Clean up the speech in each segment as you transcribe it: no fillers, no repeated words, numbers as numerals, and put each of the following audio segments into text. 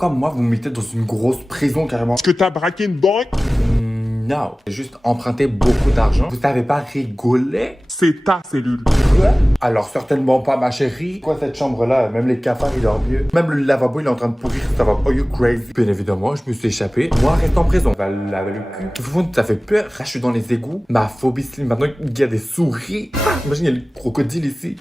pourquoi moi vous me mettez dans une grosse prison carrément? Est-ce que t'as braqué une banque? Non. J'ai juste emprunté beaucoup d'argent. Vous savez pas rigoler? C'est ta cellule. Quoi? Alors certainement pas ma chérie. Quoi cette chambre là? Même les cafards ils dorment mieux. Même le lavabo il est en train de pourrir. Ça va pas, you crazy? Bien évidemment, je me suis échappé. Moi reste en prison. On va laver le cul. Tout le monde ça fait peur. Là je suis dans les égouts. Ma phobie slim. Maintenant il y a des souris. Ah, imagine il y a le crocodile ici.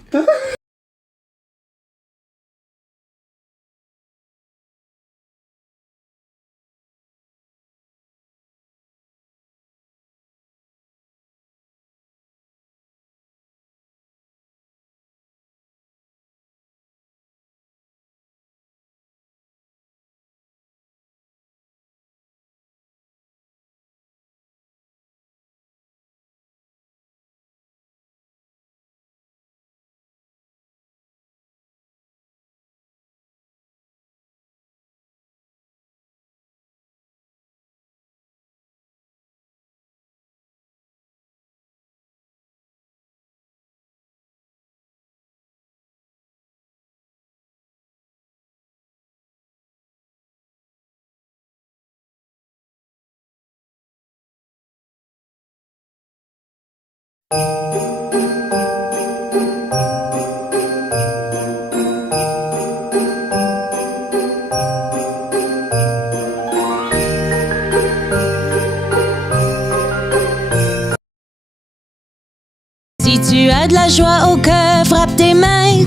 Si tu as de la joie au cœur, frappe tes mains.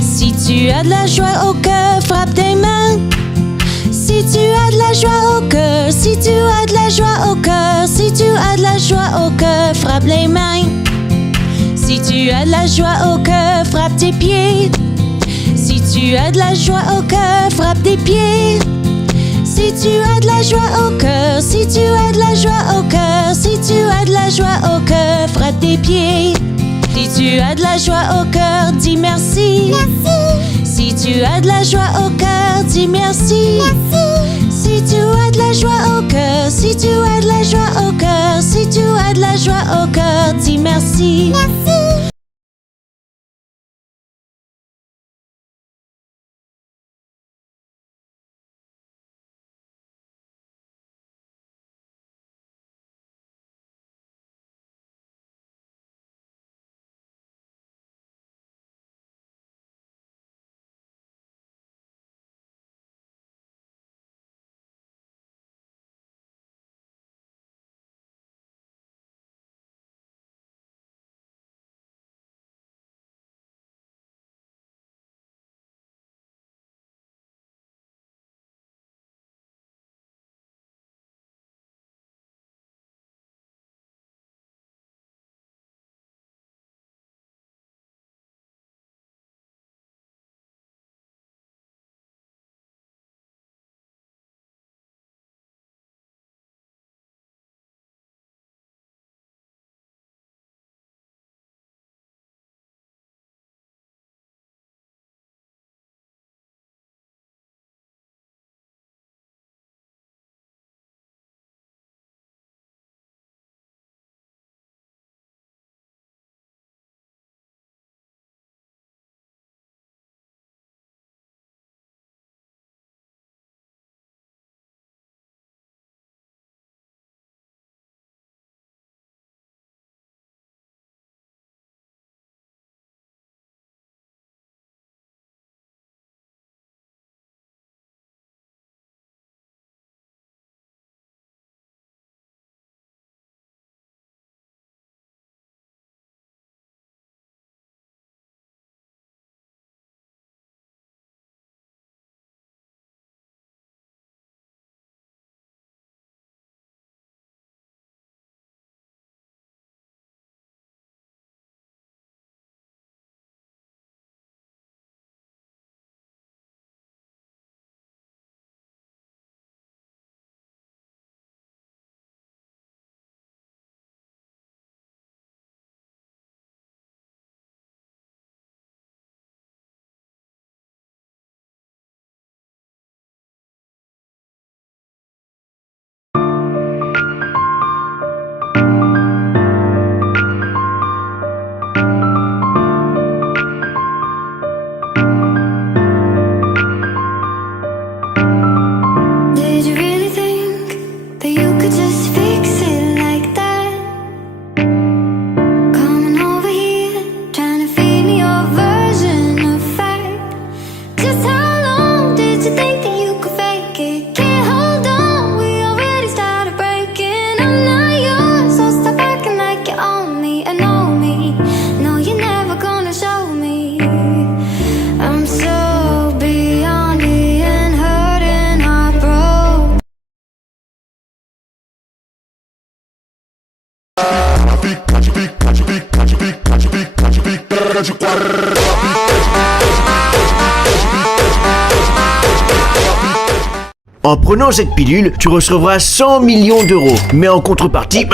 Si tu as de la joie au cœur, frappe tes mains. Si tu as de la joie au cœur, si tu as de la joie au cœur, si tu as de la joie au cœur, frappe les mains. Si tu as de la joie au cœur, frappe tes pieds. Si tu as de la joie au cœur, frappe tes pieds. Si tu as de la joie au cœur, si tu as de la joie au cœur, si tu as de la joie au cœur, frappe tes pieds. Si tu as de la joie au cœur, dis merci. Merci. Si tu as de la joie au cœur, dis merci. Merci. Si tu as de la joie au cœur, si tu as de la joie au cœur, si tu as de la joie au cœur, dis merci. Merci. de quarto. En prenant cette pilule, tu recevras 100 millions d'euros. Mais en contrepartie...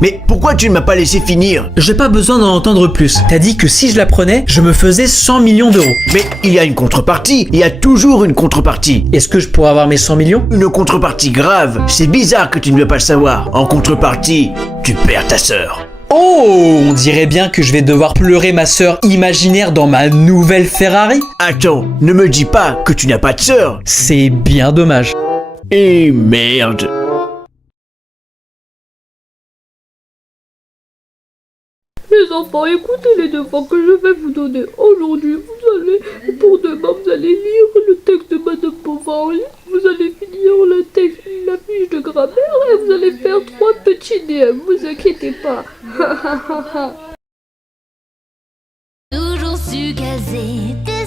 Mais pourquoi tu ne m'as pas laissé finir? J'ai pas besoin d'en entendre plus. T'as dit que si je la prenais, je me faisais 100 millions d'euros. Mais il y a une contrepartie. Il y a toujours une contrepartie. Est-ce que je pourrais avoir mes 100 millions? Une contrepartie grave. C'est bizarre que tu ne veux pas le savoir. En contrepartie, tu perds ta sœur. Oh, on dirait bien que je vais devoir pleurer ma sœur imaginaire dans ma nouvelle Ferrari. Attends, ne me dis pas que tu n'as pas de sœur. C'est bien dommage. Et merde. Les enfants, écoutez les devoirs que je vais vous donner. Aujourd'hui, pour demain, vous allez lire le texte de Madame Bovary. Vous allez finir la fiche de grammaire et vous allez faire 3 petits DM. Vous inquiétez pas. Toujours su caser tes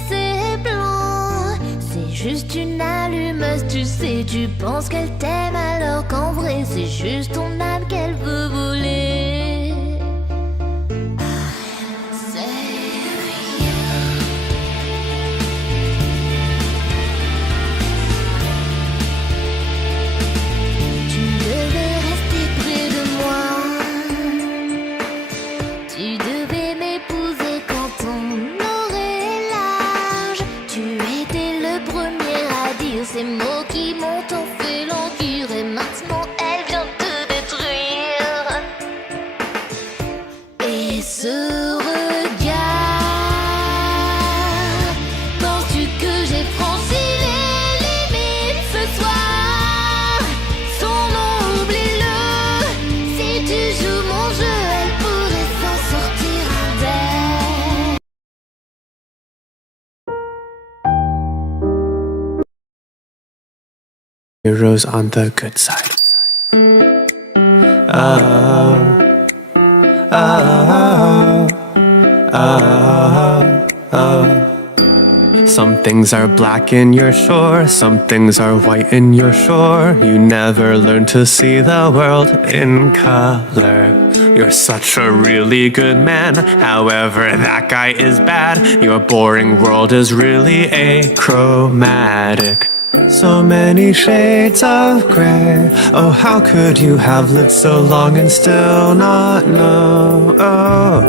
plans. C'est juste une allumeuse, tu sais. Tu penses qu'elle t'aime alors qu'en vrai, c'est juste ton âme qu'elle veut voler. Ces mots qui m'ont tant fait languir et maintenant elle vient te détruire. Et ce regard, penses-tu que j'ai franchi les limites ce soir? Son nom, oublie-le. Si tu joues mon jeu, elle pourrait s'en sortir indemne. Heroes on the good side. Some things are black in your shore, some things are white in your shore. You never learn to see the world in color. You're such a really good man, however that guy is bad. Your boring world is really achromatic. So many shades of grey. Oh, how could you have lived so long and still not know? Oh,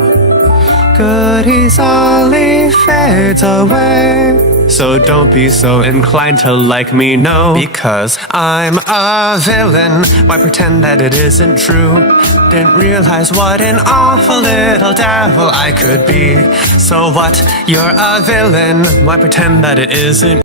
good easily fades away. So don't be so inclined to like me, no. Because I'm a villain. Why pretend that it isn't true? Didn't realize what an awful little devil I could be. So what? You're a villain. Why pretend that it isn't